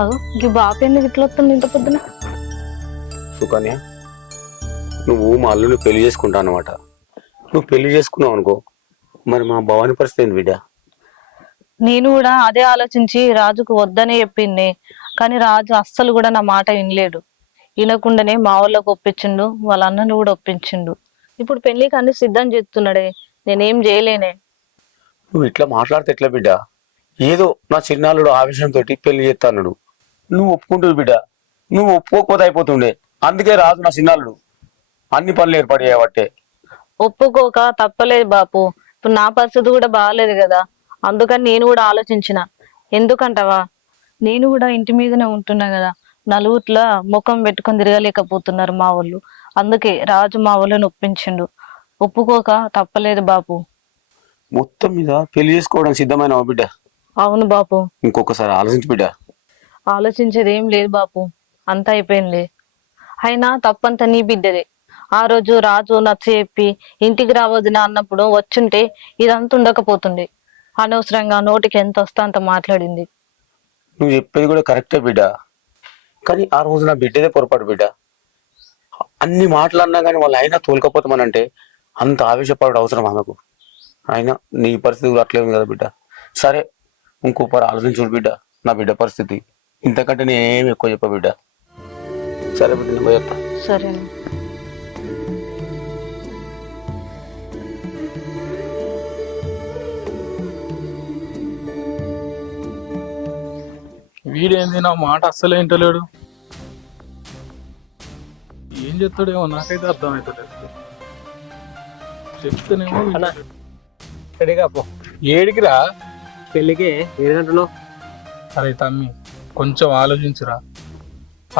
అగో ఈ బాప ఎందుకు ఇట్లా వస్తుంది ఇంత పొద్దున? సుకన్య, నువ్వు మా అల్లుని పెళ్లి చేసుకుంటా అన్నమాట. నువ్వు పెళ్లి చేసుకున్నావు అనుకో, మరి మా భవాని పరిస్థితి ఏంది బిడ్డ? నేను కూడా అదే ఆలోచించి రాజుకు వద్దనే చెప్పింది. కానీ రాజు అస్సలు కూడా నా మాట వినలేడు. వినకుండానే మా వాళ్ళకు ఒప్పించిండు, వాళ్ళ అన్నను కూడా ఒప్పించిండు. ఇప్పుడు పెళ్లికి అన్ని సిద్ధం చేస్తున్నాడే, నేనేం చేయలేనే. నువ్వు ఇట్లా మాట్లాడితే ఎట్లా బిడ్డ? ఏదో నా చిన్నాళ్ళుడు ఆవేశంతో పెళ్లి చేస్తాడు, నువ్వు ఒప్పుకుంటుంది బిడ్డ. నువ్వు ఒప్పుకోకపోతే అయిపోతుండే. అందుకే రాజు నా చిన్నాళ్ళుడు అన్ని పనులు ఏర్పాటు చేయబట్టే. ఒప్పుకోక తప్పలేదు బాపు. ఇప్పుడు నా పరిస్థితి కూడా బాగాలేదు కదా, అందుకని నేను కూడా ఆలోచించిన. ఎందుకంటావా, నేను కూడా ఇంటి మీదనే ఉంటున్నా కదా, నలుగుట్ల ముఖం పెట్టుకొని తిరగలేకపోతున్నారు మా వాళ్ళు. అందుకే రాజు మా వాళ్ళని ఒప్పించిండు. ఒప్పుకోక తప్పలేదు బాపు. మొత్తం మీద పెళ్లి చేసుకోవడం సిద్ధమైన బిడ్డ. అవును బాపు. ఇంకొకసారి ఆలోచించు బిడ్డ. ఆలోచించేది ఏం లేదు బాపు, అంతా అయిపోయింది. అయినా తప్పంతా నీ బిడ్డదే. ఆ రోజు రాజు నచ్చ చెప్పి ఇంటికి రావద్దునా అన్నప్పుడు వచ్చుంటే ఇదంతా ఉండకపోతుంది. అనవసరంగా నోటికి ఎంత వస్తా అంత మాట్లాడింది. నువ్వు చెప్పేది కూడా కరెక్టే బిడ్డ, కానీ ఆ రోజు నా బిడ్డదే పొరపాటు బిడ్డ. అన్ని మాటలన్నా కానీ వాళ్ళు అయినా తోలుకపోతామనంటే అంత ఆవేశపడడం అవసరం ఆమెకు. అయినా నీ పరిస్థితి కూడా అట్లే ఉంది కదా బిడ్డ. సరే, ఇంకోపారి ఆలోచించుడు బిడ్డ. నా బిడ్డ పరిస్థితి ఇంతకంటే నేనేం ఎక్కువ చెప్ప బిడ్డ. సరే బిడ్డ, నేను పోయేస్తా. సరే. వీడేంది నా మాట అస్సలు ఏంటలేడు. ఏం చెప్తాడేమో నాకైతే అర్థమవుతలేదు. చెప్తేనేమో రెడీగా పో. ఏడికిరా పెళ్ళికి 7 గంటలు. అరే తమ్మి, కొంచెం ఆలోచించురా.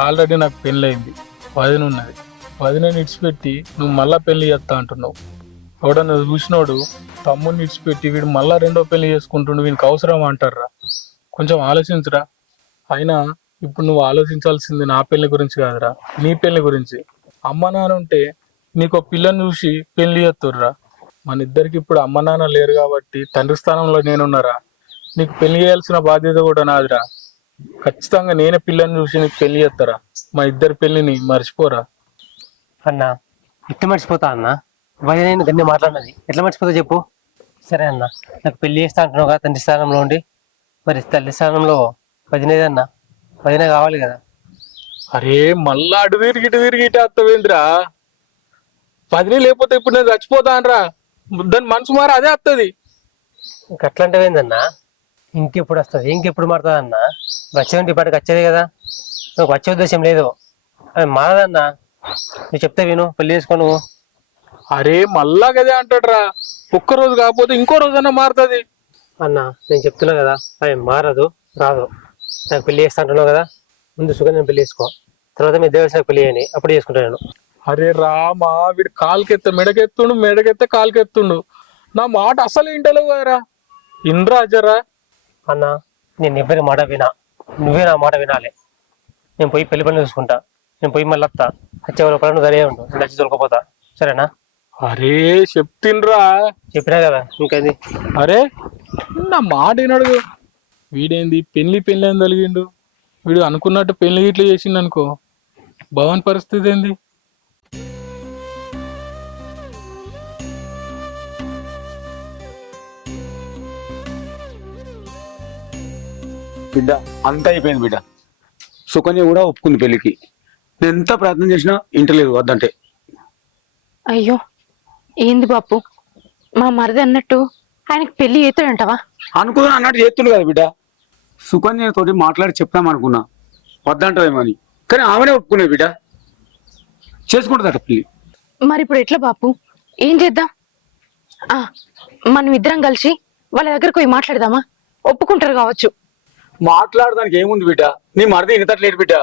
ఆల్రెడీ నాకు పెళ్ళయింది, వదిన ఉన్నది. వదిన నిడిచిపెట్టి నువ్వు మళ్ళా పెళ్లి చేస్తా అంటున్నావు. ఎవడన్నా చూసినోడు తమ్ముడిని నిడిచిపెట్టి వీడు మళ్ళా రెండో పెళ్లి చేసుకుంటుండు, వీనికి అవసరం అంటారా? కొంచెం ఆలోచించురా. అయినా ఇప్పుడు నువ్వు ఆలోచించాల్సింది నా పెళ్లి గురించి కాదురా, నీ పెళ్లి గురించి. అమ్మ నాన్న ఉంటే నీకు పిల్లని చూసి పెళ్లి చేస్తుర్రా. మన ఇద్దరికి ఇప్పుడు అమ్మ నాన్న లేరు కాబట్టి తండ్రి స్థానంలో నేనున్నారా. నీకు పెళ్లి చేయాల్సిన బాధ్యత కూడా నాదిరా. ఖచ్చితంగా నేనే పిల్లని చూసి నీకు పెళ్లి చేస్తారా. మా ఇద్దరి పెళ్లిని మర్చిపోరా. అన్న ఎట్లా మర్చిపోతా అన్న? వదిన నేను గన్ని మాట్లాడినది ఎట్లా మర్చిపోతా చెప్పు. సరే అన్న, నాకు పెళ్లి చేస్తా అంటున్నావు కదా తండ్రి స్థానంలో ఉండి, మరి తల్లి స్థానంలో వదినేదన్నా, వదిన కావాలి కదా. అరే మళ్ళా అటు తిరిగి ఇటు అత్తవేంద్రా? పదిని లేకపోతే ఇప్పుడు నేను చచ్చిపోతా అనరా. దాని మనసు మారి అదే వస్తుంది. ఇంకట్లాంటివి ఏందన్నా? ఇంకెప్పుడు వస్తుంది, ఇంకెప్పుడు మారుతుంది అన్న? వచ్చేది ఇప్పటికి వచ్చేది కదా, నాకు వచ్చే ఉద్దేశం లేదు. అది మారదన్నా. నువ్వు చెప్తే విను, పెళ్లి చేసుకో నువ్వు. అరే మళ్ళా గదే అంటాడురా. ఒక్కరోజు కాకపోతే ఇంకో రోజన్నా మారుతుంది అన్న. నేను చెప్తున్నా కదా, అది మారదు, రాదు. నాకు పెళ్లి చేస్తా అంటున్నావు కదా, ముందు సుగంధం పెళ్లి చేసుకో, తర్వాత మీ దేవస్థానం పెళ్లి చేయని, అప్పుడు చేసుకుంటాను. అరే రామా, వీడు కాలుకెత్త మెడకెత్తుండు, మెడకెత్తే కాలుకెత్తుండు. నా మాట అసలు ఇంటలేవు కదరా. ఇంద్రా జరా. అన్న, నేను ఎవరి మాట వినా, నువ్వే నా మాట వినాలి. నేను పోయి పెళ్లి పనులు చూసుకుంటా, నేను పోయి మళ్ళీ వస్తా. వచ్చే వాళ్ళ నువ్వు రెడీ ఉండు, నేను వచ్చి దొరకపోతా. సరేనా? అరే చెప్తిన్రా. చెప్పినా కదా, ఇంకేంది? అరే నా మాట వినడు. వీడేంది పెళ్లి అని తలిగిండు. వీడు అనుకున్నట్టు పెళ్లి ఇట్లా చేసిండు అనుకో, భవన్ పరిస్థితి ఏంది? బిడ్డ అంతా అయిపోయింది బిడ్డ. సుకన్య కూడా ఒప్పుకుంది పెళ్లికి. నేను ఎంత ప్రయత్నం చేసినా ఇంటలేదు వద్దంటే. అయ్యో ఏంది బాపు, మా మరిది అన్నట్టు ఆయనకి పెళ్లి చేస్తాడంటవా? అనుకున్నా అన్నట్టు చేస్తుండు కదా బిడ్డ. సుకన్య తోటి మాట్లాడి చెప్తాం అనుకున్నా, వద్దంటావేమో అని. కానీ ఆమెనే ఒప్పుకున్నాయి బిడ్డ, చేసుకుంటుందట పెళ్లి. మరి ఇప్పుడు ఎట్లా బాపు, ఏం చేద్దాం? మనం ఇద్దరం కలిసి వాళ్ళ దగ్గరకు పోయి మాట్లాడదామా? ఒప్పుకుంటారు కావచ్చు. మాట్లాడడానికి ఏముంది బిడ్డ, నీ మరిది ఇనతట్లేడు బిడ్డ.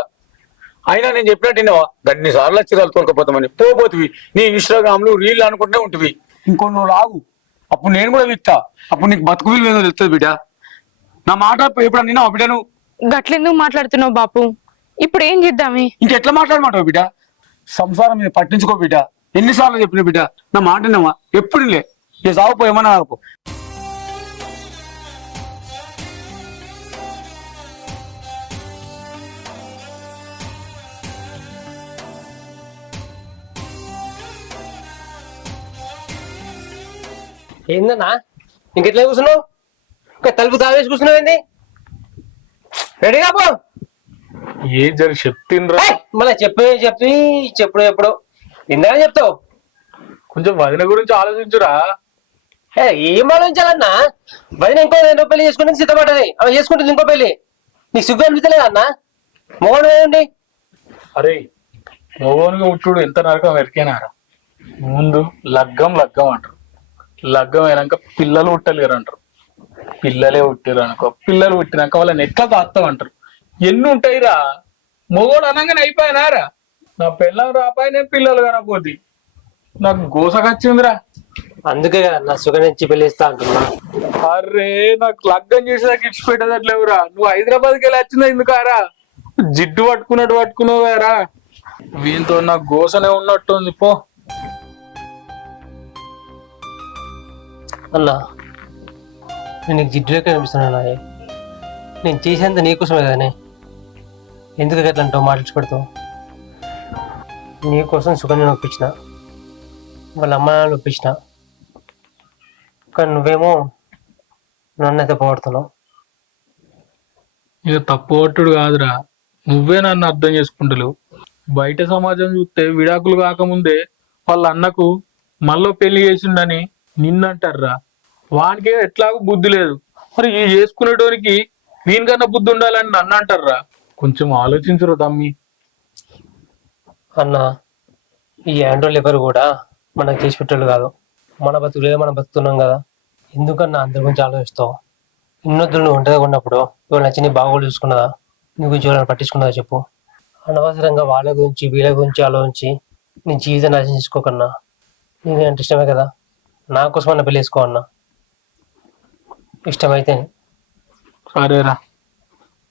అయినా నేను చెప్పినట్టు విన్నావా, గన్ని సార్లు చిరాలు తోలుకపోతామని పోపోతువి. నీ ఇన్స్టాగ్రామ్లు రీల్ అనుకుంటూనే ఉంటుంది. ఇంకొన్ని రోజులు ఆగు, అప్పుడు నేను కూడా విత్తా. అప్పుడు నీకు బతుకు విలువ ఏదో తెలుస్తుంది బిడ్డ. నా మాట ఎప్పుడు విన్నావా బిడ్డ? నువ్వు గట్లెందుకు మాట్లాడుతున్నావు బాపు? ఇప్పుడు ఏం చేద్దామే? ఇంకెట్లా మాట్లాడమంటావు బిడ్డ? సంసారం మీద పట్టించుకో బిడ్డ. ఎన్నిసార్లు చెప్పిన బిడ్డ, నా మాట విన్నావా? ఎప్పుడు లే, ఇక సాగుపో, ఏమన్నా ఆగపో. ఏందన్నా ఇంకెట్లా కూర్చున్నావు? ఒక తలుపు తావేసి కూర్చున్నావు ఏంది? రెడీగా పో. ఏ జరి చెప్తిండ్రా. మళ్ళీ చెప్పుడు ఎప్పుడు ఇందా చెప్తావు. కొంచెం వదిన గురించి ఆలోచించురా. ఏం ఆలోచించాలన్నా? వదిన ఇంకో 2 పెళ్లి చేసుకుంటే సిద్ధపడ్డది, ఆమె చేసుకుంటుంది ఇంకో పెళ్లి. నీకు సిగ్గు అనిపించలేదా అన్న? మొగడు వేయండి. అరే మగోనికి ఉట్టుడు ఎంత నరకం ఎరికేనారా. ముందు లగ్గం అంటారు, లగ్గం అయినాక పిల్లలు పుట్టలేరు అంటారు, పిల్లలే పుట్టారు అనుకో, పిల్లలు పుట్టినాక వాళ్ళని ఎట్లా తాస్తాం అంటారు. ఎన్ని ఉంటాయిరా. మొగోడు అనగానే అయిపోయినారా. నా పిల్లలు రాపాయి, నేను పిల్లలు కనపోద్ది, నాకు గోసకొచ్చిందిరా. అందుకే కదా నా సుగనిచ్చి పెళ్లి ఇస్తా అంటున్నా. అరే నాకు లగ్గం చేసేదాకా ఇచ్చి పెట్టదట్లేవురా. నువ్వు హైదరాబాద్కి వెళ్ళి వచ్చిందా ఎందుకారా? జిడ్డు పట్టుకున్నావు కదరా. వీంతో నాకు గోసనే ఉన్నట్టుంది పో. అన్నా నేను నీకు జిడ్డులే కనిపిస్తున్నా. నేను చేసేంత నీకోసమే కదనే. ఎందుకు అట్లా అంటావు, మాట్లాడుకోవడతావు? నీకోసం సుగన్యను ఒప్పించిన, వాళ్ళ అమ్మ నాన్నలు ఒప్పించిన. కానీ నువ్వేమో నన్నైతే పోగొడుతున్నావు. ఇక తప్పు పట్టుడు కాదురా, నువ్వే నన్ను అర్థం చేసుకుంటలేవు. బయట సమాజం చూస్తే విడాకులు కాకముందే వాళ్ళ అన్నకు మళ్ళీ పెళ్లి చేసిండని నిన్నంటారా. వానికి ఎట్లాగో బుద్ధి లేదు, మరి ఈ చేసుకునేటోనికి వీనికన్నా బుద్ధి ఉండాలని నన్ను అంటారా. కొంచెం ఆలోచించరు తమ్మి. అన్న ఈ ఆండ్రోలు ఎవరు కూడా మనకు చేసి పెట్టాడు కాదు. మన బతుకులే మనం బతుకుతున్నాం కదా. ఎందుకన్నా అందరి గురించి ఆలోచిస్తావు? ఇన్నొద్దులు నువ్వు ఒంటరిగా ఉన్నప్పుడు ఇవాళ నచ్చి నీ బాగోలు చూసుకున్నదా? నీ గురించి ఎవరైనా పట్టించుకున్నదా చెప్పు? అనవసరంగా వాళ్ళ గురించి వీళ్ళ గురించి ఆలోచించి నీ జీవితం నాశనం చేసుకోకన్నా. నీకు అంటే ఇష్టమే కదా, నా కోసం అన్న పెళ్లి వేసుకో అన్నా. ఇష్టమైతే సరేరా,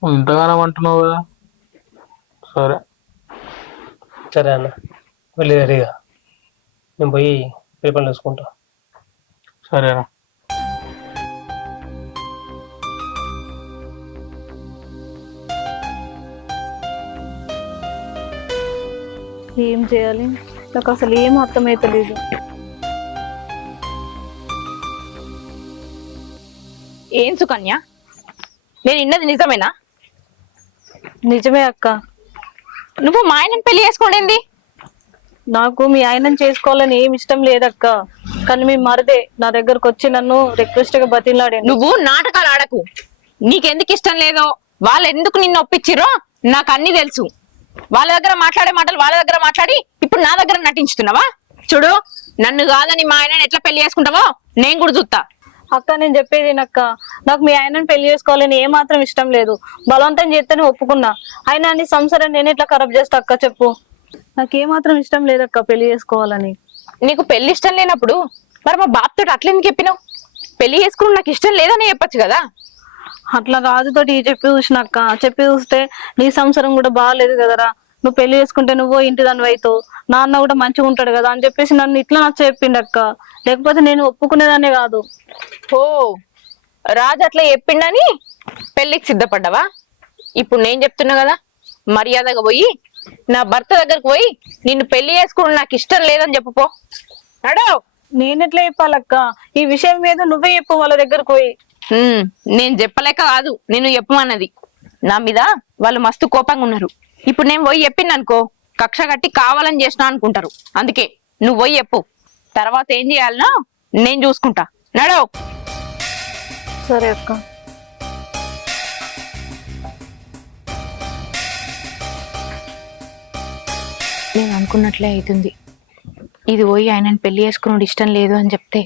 నువ్వు ఇంతగానం అంటున్నావు కదా. సరే సరే అన్న, వెళ్ళి రెడీగా. నేను పోయి పేపర్లు వేసుకుంటా. సరేరా. ఏం చేయాలి, నాకు అసలు ఏం అర్థమైతలేదు. ఏం సుకన్య, నేను ఇన్నది నిజమేనా? నిజమే అక్క. నువ్వు మా ఆయనని పెళ్లి చేసుకోండి. నాకు మీ ఆయనను చేసుకోవాలని ఏం ఇష్టం లేదక్క. కానీ మీ మరిదే నా దగ్గరకు వచ్చి నన్ను రిక్వెస్ట్ గా బతిలాడాను. నువ్వు నాటకాలు ఆడకు. నీకెందుకు ఇష్టం లేదో, వాళ్ళు ఎందుకు నిన్ను ఒప్పించిరో నాకు అన్ని తెలుసు. వాళ్ళ దగ్గర మాట్లాడే మాటలు వాళ్ళ దగ్గర మాట్లాడి ఇప్పుడు నా దగ్గర నటించుతున్నావా? చూడు, నన్ను కాదని మా ఆయనని ఎట్లా పెళ్లి చేసుకుంటావో నేను కూడా చూస్తా. అక్క నేను చెప్పేది అక్క, నాకు మీ ఆయనను పెళ్లి చేసుకోవాలని ఏ మాత్రం ఇష్టం లేదు. బలవంతం చేస్తేనే ఒప్పుకున్నా. అయినా నీ సంసారం నేను ఎట్లా ఖరాబ్ చేస్తా అక్క చెప్పు? నాకేమాత్రం ఇష్టం లేదక్క పెళ్లి చేసుకోవాలని. నీకు పెళ్లి ఇష్టం లేనప్పుడు మరి మా బాబుతో అట్లెందుకు చెప్పినావు? పెళ్లి చేసుకుని నాకు ఇష్టం లేదని చెప్పొచ్చు కదా. అట్లా రాజుతోటి చెప్పి చూసినక్క, చెప్పి చూస్తే నీ సంసారం కూడా బాగాలేదు కదరా. నువ్వు పెళ్లి చేసుకుంటే నువ్వు ఇంటి దాని అవుతావు, నాన్న కూడా మంచిగా ఉంటాడు కదా అని చెప్పేసి నన్ను ఇట్లా నాకు చెప్పిండక్క. లేకపోతే నేను ఒప్పుకునేదాన్నే కాదు. ఓ, రాజు అట్లా చెప్పిండని పెళ్లికి సిద్ధపడ్డావా? ఇప్పుడు నేను చెప్తున్నా కదా, మర్యాదగా పోయి నా భర్త దగ్గరకు పోయి నిన్ను పెళ్లి చేసుకుని నాకు ఇష్టం లేదని చెప్పుపో. నడో. నేనెట్లా చెప్పాలక్క? ఈ విషయం మీద నువ్వే చెప్పు వాళ్ళ దగ్గరకు పోయి. నేను చెప్పలేక కాదు నేను చెప్పమన్నది. నా మీద వాళ్ళు మస్తు కోపంగా ఉన్నారు. ఇప్పుడు నేను పోయి చెప్పింది అనుకో, కక్ష కట్టి కావాలని చేసినా అనుకుంటారు. అందుకే నువ్వు పోయి చెప్పు, తర్వాత ఏం చేయాలనో నేను చూసుకుంటా. నడో. సరే అక్క. నేను అనుకున్నట్లే అవుతుంది. ఇది పోయి ఆయనను పెళ్లి చేసుకున్నాడు ఇష్టం లేదు అని చెప్తే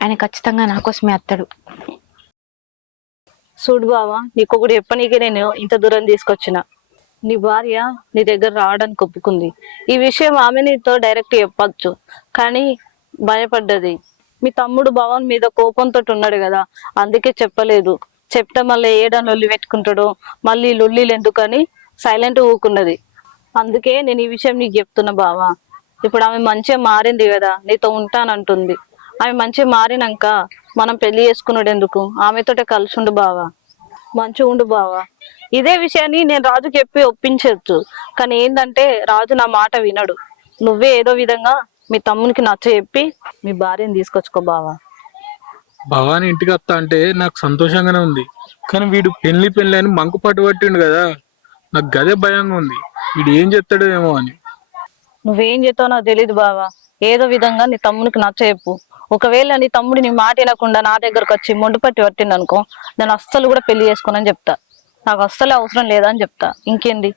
ఆయన ఖచ్చితంగా నా కోసమే వస్తాడు. చూడు బావా, నీకు ఒకటి చెప్పనీకే నేను ఇంత దూరం తీసుకొచ్చిన. నీ భార్య నీ దగ్గర రావడానికి ఒప్పుకుంది. ఈ విషయం ఆమె నీతో డైరెక్ట్ చెప్పచ్చు, కానీ భయపడ్డది. మీ తమ్ముడు భవన్ మీద కోపంతో ఉన్నాడు కదా, అందుకే చెప్పలేదు. చెప్తే మళ్ళీ ఏడాది లొల్లి పెట్టుకుంటాడు, మళ్ళీ లొల్లిలు ఎందుకని సైలెంట్ ఊకున్నది. అందుకే నేను ఈ విషయం నీకు చెప్తున్నా బావా. ఇప్పుడు ఆమె మంచిగా మారింది కదా, నీతో ఉంటానంటుంది. ఆమె మంచిగా మారినాక మనం పెళ్లి చేసుకున్నాడు ఎందుకు? ఆమెతోటే కలిసి ఉండు బావా, మంచిగా ఉండు బావా. ఇదే విషయాన్ని నేను రాజుకి చెప్పి ఒప్పించవచ్చు, కానీ ఏంటంటే రాజు నా మాట వినడు. నువ్వే ఏదో విధంగా మీ తమ్మునికి నచ్చ చెప్పి మీ భార్యని తీసుకొచ్చుకో బావా. భవాని ఇంటికి వస్తా అంటే నాకు సంతోషంగానే ఉంది, కానీ వీడు పెళ్లి పెళ్లి అని మంకు పట్టు పట్టిండు కదా, నాకు గదే భయంగా ఉంది. వీడు ఏం చేస్తాడో ఏమో అని. నువ్వేం చేస్తావో నాకు తెలియదు బావా. ఏదో విధంగా నీ తమ్మునికి నచ్చచెప్పు. ఒకవేళ నీ తమ్ముడు నీ మాట వినకుండా నా దగ్గరకు వచ్చి మొండి పట్టి పట్టిండు అనుకో, నేను అస్సలు కూడా పెళ్లి చేసుకోనని చెప్తా. నాకు అస్సలే అవసరం లేదా అని చెప్తా. ఇంకేంది,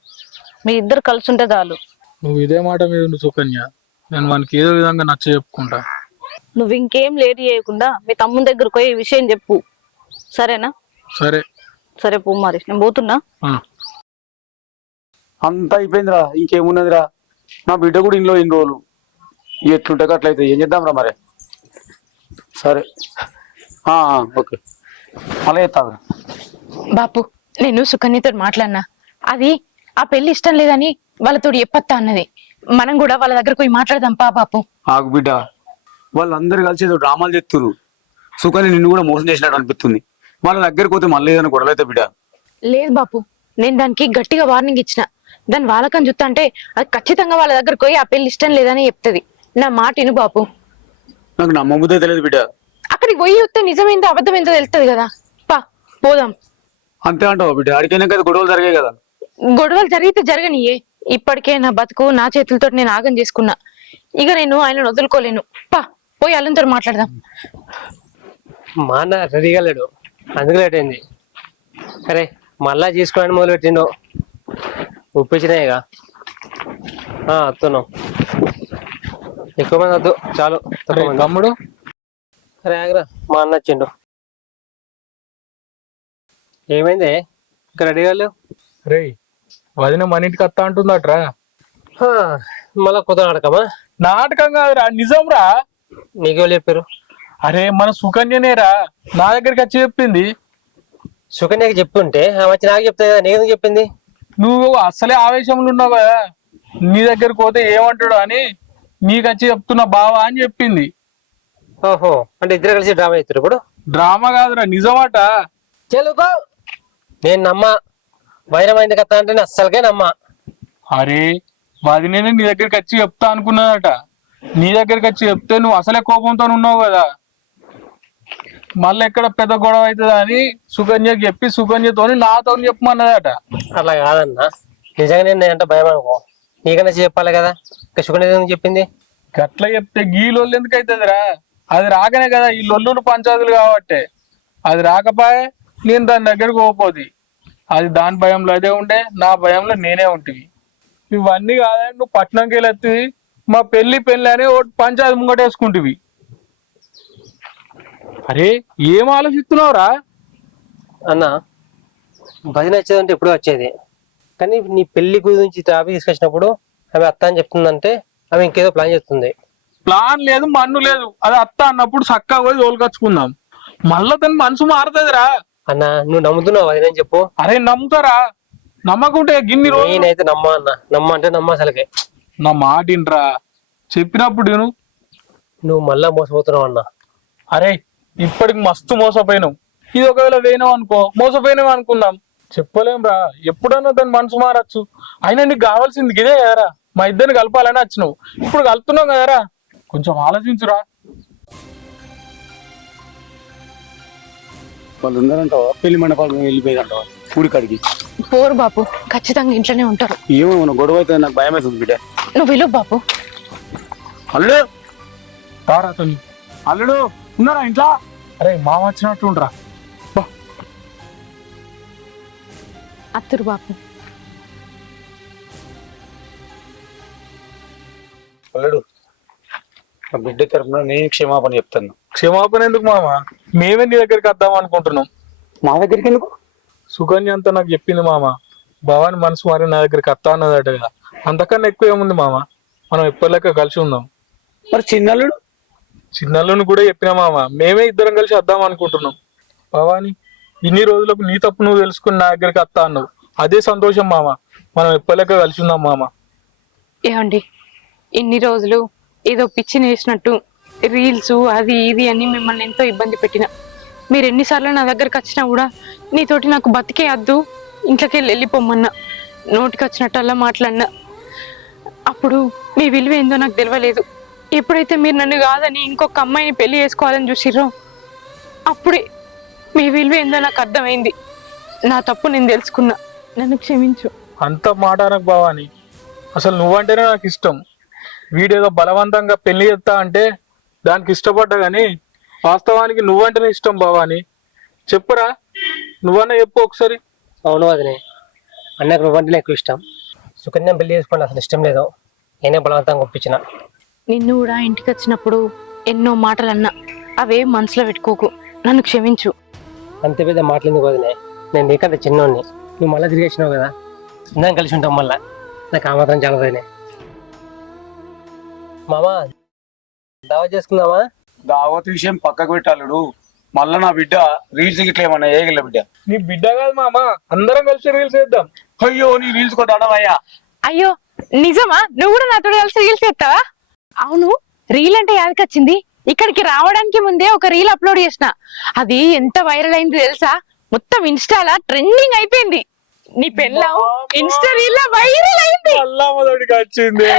మీ ఇద్దరు కలిసి ఉంటే చాలు. నువ్వు ఇదే మాట మీద ఉండు సుకన్య, నేను వానికి ఏదో విధంగా నచ్చ చెప్పుకుంటా. నువ్వు ఇంకేం లేట్ చేయకుండా మీ తమ్ముని దగ్గరకు పోయి ఈ విషయం చెప్పు, సరేనా? సరే. సరే పో, మరి నేను పోతున్నా. ఆ. అంతా అయిపోయిందిరా, ఇంకేమున్నదిరా. నా బిడ్డ కూడా ఇంట్లో ఇన్ని రోజులు ఎట్లుంటే అట్లయితే ఏం చేద్దాంరా మరి. సరే ఓకే, మళ్ళీ చేస్తావురా. బాపు, నేను సుకన్యతో మాట్లాడినా, అది ఆ పెళ్లి ఇష్టం లేదని వాళ్ళతో చెప్పత్తా అన్నది. మనం కూడా వాళ్ళ దగ్గరకు పోయి మాట్లాడదాం పా బాపు. ఆగు బిడ్డ, వాళ్ళందరూ కలిసి ఏదో డ్రామాలు చేస్తున్నారు. సుఖాన్ని నిన్ను కూడా మోసం చేసినట్టు అనిపిస్తుంది. వాళ్ళ దగ్గరికి పోతే మళ్ళీ ఏదైనా గొడవ అయితే బిడ్డ. లేదు బాపు, నేను దానికి గట్టిగా వార్నింగ్ ఇచ్చిన. దాని వాళ్ళకని చూస్తా అంటే అది ఖచ్చితంగా వాళ్ళ దగ్గరకు పోయి ఆ పెళ్లి ఇష్టం లేదని చెప్తుంది. నా మాట విను బాపు. నాకు నమ్మబుద్ధే తెలియదు బిడ్డ. అక్కడికి పోయి వస్తే నిజమేందో అబద్ధమేందో తెలుస్తుంది కదా. పా పోదాం. అంతే అంటావా బిడ్డ? అడిగినా కదా గొడవలు జరిగాయి కదా. గొడవలు జరిగితే జరగనియే. ఇప్పటికే నా బతుకు నా చేతులతో నేను ఆగం చేసుకున్నా. ఇక నేను ఆయన వదులుకోలేను. పా పోయి అల్లంతో మాట్లాడదాం. మా అన్న రెడీగా లేడు, అందుకు లేట్ అయింది. అరే మళ్ళా చేసుకోవడానికి మొదలు పెట్టిండు, ఒప్పించినాయిగా. వస్తున్నాం. ఎక్కువ మంది వద్దు, చాలు తక్కువ మంది. తమ్ముడు అరే ఆగరా, మా అన్న వచ్చిండు. ఏమైంది ఇంకా రెడీగా లేవు? రే, వదిన మన ఇంటికి వస్తా అంటుందట్రా. మళ్ళా కొత్త నాటకమా? నాటకం కాదురా, నిజం రా. నీకెవరు చెప్పారు? అరే మన సుకన్యనేరా నా దగ్గరికి వచ్చి చెప్పింది. సుకన్యకి చెప్పుంటే ఆమె వచ్చి నాకు చెప్తా కదా, నీకెందుకు చెప్పింది? నువ్వు అసలే ఆవేశంలో ఉన్నావు కదా, నీ దగ్గరికి పోతే ఏమంటాడు అని నీకు వచ్చి చెప్తున్నా బావా అని చెప్పింది. ఓహో, అంటే ఇద్దరు కలిసి డ్రామా చేస్తారు ఇప్పుడు? డ్రామా కాదురా, నిజమాట. చెలుకో, నేను నమ్మా. వైరమైంది కథ అంటే నేను అస్సలకే నమ్మా. అరే వదినే నీ దగ్గరికి వచ్చి చెప్తా అనుకున్నాదట. నీ దగ్గరికి వచ్చి చెప్తే నువ్వు అసలే కోపంతో ఉన్నావు కదా, మళ్ళీ ఎక్కడ పెద్ద గొడవ అవుతుందా అని సుకన్యకి చెప్పి సుకన్యతో నాతో చెప్పమన్నదట. అలా కాదన్నా, నిజంగా నేనంటే భయం అనుకో, నీకన్నా చెప్పాలి కదా. ఇంకా సుకన్య చెప్పింది గట్ల చెప్తే గీ లొల్లు ఎందుకు అవుతుందిరా? అది రాకనే కదా ఈ లొల్లులు పంచాదులు కాబట్టి. అది రాకపోయే నేను దాని దగ్గరకు పోపోది. అది దాని భయంలో అదే ఉండే, నా భయంలో నేనే ఉంటుంది. ఇవన్నీ కాదని నువ్వు పట్నంకి వెళ్ళి మా పెళ్లి అని ఒకటి పంచాయతీ ముంగటేసుకుంటువి. అరే ఏం ఆలోచిస్తున్నావురా? అన్న, భజన వచ్చేదంటే ఎప్పుడు వచ్చేది, కానీ నీ పెళ్లి గురించి టాపిక్ తీసుకొచ్చినప్పుడు ఆమె అత్త అని చెప్తుందంటే ఆమె ఇంకేదో ప్లాన్ చేస్తుంది. ప్లాన్ లేదు, మన్ను లేదు. అది అత్త అన్నప్పుడు చక్కగా పోయి తోలుకొచ్చుకుందాం. మళ్ళా తన మనసు మారుతుందిరా. అన్న నువ్వు నమ్ముతున్నావు వదిన చెప్పు. అరే నమ్ముతారా? నమ్మకుంటే గిన్ని రోజులు. నేనైతే నమ్మా అన్న, నమ్మ అంటే నమ్మ అసలుకే. నా మాట వినరా, చెప్పినప్పుడు నువ్వు మళ్ళా మోసపోతున్నావు అన్న. అరే ఇప్పటికి మస్తు మోసపోయినావు. ఇది ఒకవేళ వేయనావు అనుకో, మోసపోయినావు అనుకుందాం. చెప్పలేం రా, ఎప్పుడన్నా దాని మనసు మారచ్చు. అయినా నీకు కావాల్సింది ఇదే కదరా, మా ఇద్దరిని కలపాలని వచ్చినావు. ఇప్పుడు కలుపుతున్నావు కదరా, కొంచెం ఆలోచించురా. వాళ్ళు ఉన్నారంటావా? పెళ్లి మండపాలకు వెళ్ళిపోయిందంటావా? పూడి కాడికి పోరు బాపు, ఖచ్చితంగా ఇంట్లోనే ఉంటారు. ఏమో గొడవ అయితే నాకు భయం అవుతుంది బిడ్డ. నువ్వు వెళ్ళు బాపు. అల్లుడు తారా తల్లి, అల్లుడు ఉన్నారా ఇంట్లో? అరే మామ వచ్చినట్టుండ్రా. అత్తురు బాపు. అల్లుడు, నా బిడ్డ తరపున నేను క్షమాపణ చెప్తాను. క్షమాపణ ఎందుకు మామ? మేమే నీ దగ్గరికి వద్దాం అనుకుంటున్నాం. మా దగ్గరికి ఎందుకు? సుకన్య అంతా నాకు చెప్పింది మామ. భవాని మనసు మారి నా దగ్గరికి వస్తా అన్నదట కదా, అంతకన్నా ఎక్కువ ఏముంది మామ. మనం ఎప్పటిలెక్క కలిసి ఉందాం. మరి చిన్నల్లుడు? చిన్నల్లుని కూడా చెప్పినా మామ, మేమే ఇద్దరం కలిసి వద్దాం అనుకుంటున్నాం. భవాని ఇన్ని రోజులకు నీ తప్పు నువ్వు తెలుసుకుని నా దగ్గరికి వస్తా అన్నావు, అదే సంతోషం మామ. మనం ఎప్పటిలెక్క కలిసి ఉందాం మామ. ఏమండి, ఇన్ని రోజులు ఏదో పిచ్చి నేసినట్టు రీల్స్ అది ఇది అని మిమ్మల్ని ఎంతో ఇబ్బంది పెట్టిన. మీరు ఎన్నిసార్లు నా దగ్గరకు వచ్చినా కూడా నీతోటి నాకు బతికే వద్దు, ఇంట్లోకి వెళ్ళిపోమన్నా, నోటికి వచ్చినట్టల్లా మాట్లాడినా. అప్పుడు మీ విలువ ఏందో నాకు తెలియలేదు. ఎప్పుడైతే మీరు నన్ను కాదని ఇంకొక అమ్మాయిని పెళ్లి చేసుకోవాలని చూసిర్రో అప్పుడే మీ విలువ ఏందో నాకు అర్థమైంది. నా తప్పు నేను తెలుసుకున్నా. నన్ను క్షమించు. అంత మాట అనకు బావాని. అసలు నువ్వంటేనే నాకు ఇష్టం. వీడేదో బలవంతంగా పెళ్లి చేస్తా అంటే దానికి ఇష్టపడ్డా గాని వాస్తవానికి నువ్వంటేనే ఇష్టం బావాని. చెప్పురా, నువ్వన్నా చెప్పు ఒకసారి. అవును వదినే, అన్నకు నువ్వంటేనే ఎక్కువ ఇష్టం. సుకన్యం పెళ్లి చేసుకోండి అసలు ఇష్టం లేదు. నేనే బలవంతంగా ఒప్పించిన. నిన్ను కూడా ఇంటికి వచ్చినప్పుడు ఎన్నో మాటలు అన్నా, అవేం మనసులో పెట్టుకోకు. నన్ను క్షమించు. అంత పెద్ద మాటలేందుకు వదినే, నేను నీకంటే చిన్నోడిని. నువ్వు మళ్ళీ తిరిగి వచ్చినావు కదా, అందరం కలిసి ఉంటాం మళ్ళా. నాకు ఆ మాత్రం చాలా వదినే. మామా దావా చేసుకుందామా? దావత్ విషయం పక్కకు పెట్టాలడు. మళ్ళా నా బిడ్డ రీల్స్ గిట్ల ఏమన్నా ఏగిల్ల బిడ్డ. నీ బిడ్డ కాదు మామ, అందరం కలిసి రీల్స్ చేద్దాం. అయ్యో నీ రీల్స్ కొట్టడమయ్యా. అయ్యో నిజమా? నువ్వు కూడా నాతో కలిసి రీల్స్ చేస్తావా? అవును, రీల్ అంటే యాదకొచ్చింది. ఇక్కడికి రావడానికి ముందే ఒక రీల్ అప్లోడ్ చేసిన. అది ఎంత వైరల్ అయింది తెలుసా? మొత్తం ఇన్స్టాలా ట్రెండింగ్ అయిపోయింది. నీ పెళ్ళాం ఇన్స్టా రీల్ వైరల్ అయింది. అల్లా మొదటికి వచ్చింది.